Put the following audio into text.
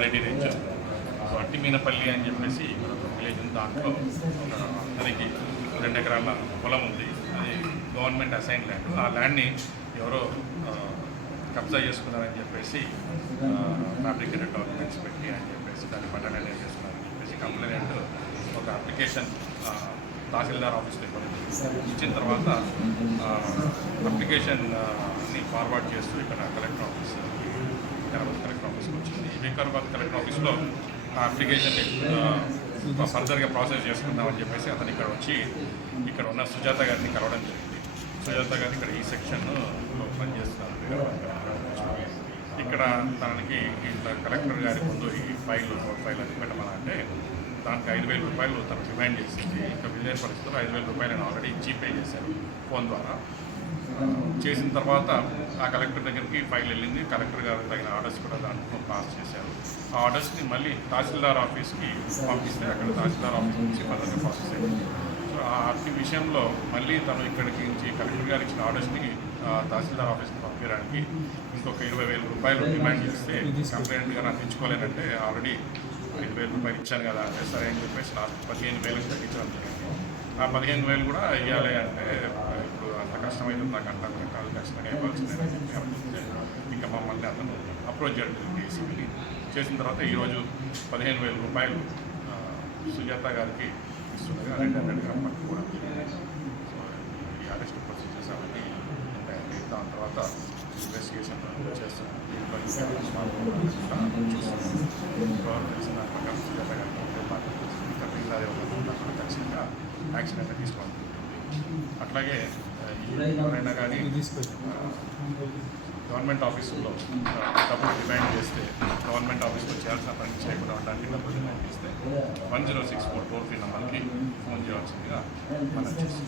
Rangareddy range. So అట్టిమీనపల్లి అని చెప్పేసి ఇక్కడ ఒక విలేజ్ ఉంది. దాంట్లో అందరికి 2 ఎకరాల పొలం ఉంది. అది గవర్నమెంట్ అసైన్ ల్యాండ్. ఆ ల్యాండ్ని ఎవరో కబ్జా చేసుకున్నారని చెప్పేసి ఫ్యాబ్రికేటెడ్ డాక్యుమెంట్స్ పెట్టి అని చెప్పేసి దాన్ని పట్టాలు అనేది చేసుకున్నారని చెప్పేసి కంప్లైంట్ ఒక అప్లికేషన్ తహసీల్దార్ ఆఫీస్లో ఇచ్చిన తర్వాత అప్లికేషన్ని ఫార్వర్డ్ చేస్తూ ఇక్కడ కలెక్టర్ ఆఫీస్ వికారాబాద్ కలెక్టర్ ఆఫీస్కి వచ్చింది. వికారాబాద్ కలెక్టర్ ఆఫీస్లో ఆ అప్లికేషన్ని ఫర్దర్గా ప్రాసెస్ చేసుకుందామని చెప్పేసి అతను ఇక్కడ వచ్చి ఇక్కడ ఉన్న సుజాత గారిని కలవడం జరిగింది. సుజాత గారు ఇక్కడ ఈ సెక్షన్లో పనిచేస్తున్నారు. ఇక్కడ తనకి ఇట్లా కలెక్టర్ గారి ముందు ఈ ఫైల్ అది పెట్టమనంటే దానికి 5,000 రూపాయలు తను డిమాండ్ చేసింది. ఇంకా విలేజ్ పరిస్థితుల్లో 5,000 రూపాయలు నేను ఆల్రెడీ ఇచ్చి పే చేశాను ఫోన్ ద్వారా. చేసిన తర్వాత ఆ కలెక్టర్ దగ్గరికి ఫైల్ వెళ్ళింది. కలెక్టర్ గారు తగిన ఆర్డర్స్ కూడా దాంట్లో పాస్ చేశారు. ఆ ఆర్డర్స్ని మళ్ళీ తహసీల్దార్ ఆఫీస్కి పంపిస్తే అక్కడ తహసీల్దార్ ఆఫీస్ నుంచి ఫర్దర్గా ప్రాసెస్ అయింది. సో ఆ అట్టి విషయంలో మళ్ళీ తను ఇక్కడికి నుంచి కలెక్టర్ గారు ఇచ్చిన ఆర్డర్స్ని తహసీల్దార్ ఆఫీస్కి పంపించడానికి ఇంకొక 20,000 రూపాయలు డిమాండ్ చేస్తే కంప్లైంట్ గారు అందించుకోలేనంటే ఆల్రెడీ 5,000 రూపాయలు ఇచ్చాను కదా అంటే సరే అని చెప్పేసి లాస్ట్ 15,000 తగ్గించడం జరిగింది. ఆ 15,000 కూడా ఇవ్వాలి అంటే ఇప్పుడు అంత కష్టమైంది, నాకు అంత కాదు, ఖచ్చితంగా ఇవ్వాల్సిందని చెప్పి ఇంకా మమ్మల్ని అతను అప్రోచ్ చేయడం జరిగింది ఏసీబీని. చేసిన తర్వాత ఈరోజు 15,000 రూపాయలు సుజాత గారికి ఇస్తుండగా 200 గ్రాముల పట్టు కూడా సో ఈ అరెస్ట్ ప్రొసీజర్స్ అవన్నీ ఉంటాయండి. దాని తర్వాత ఇన్వెస్టిగేషన్ చేస్తున్నాం. గవర్నమెంట్ తెలిసిన దాని ప్రకారం సుజాత గారికి ఇంకా మిగతా ఎవరైనా ఖచ్చితంగా యాక్షన్ అయితే తీసుకోవాలి. అట్లాగే ఎవరైనా కానీ గవర్నమెంట్ ఆఫీసుల్లో డబ్బులు డిమాండ్ చేస్తే గవర్నమెంట్ ఆఫీస్లో చేయాల్సిన పని చేయకుండా ఉండడానికి డబ్బులు డిమాండ్ చేస్తే 1064 టోల్ ఫ్రీ నెంబర్కి ఫోన్ చేయాల్సిందిగా మనం చేస్తాం.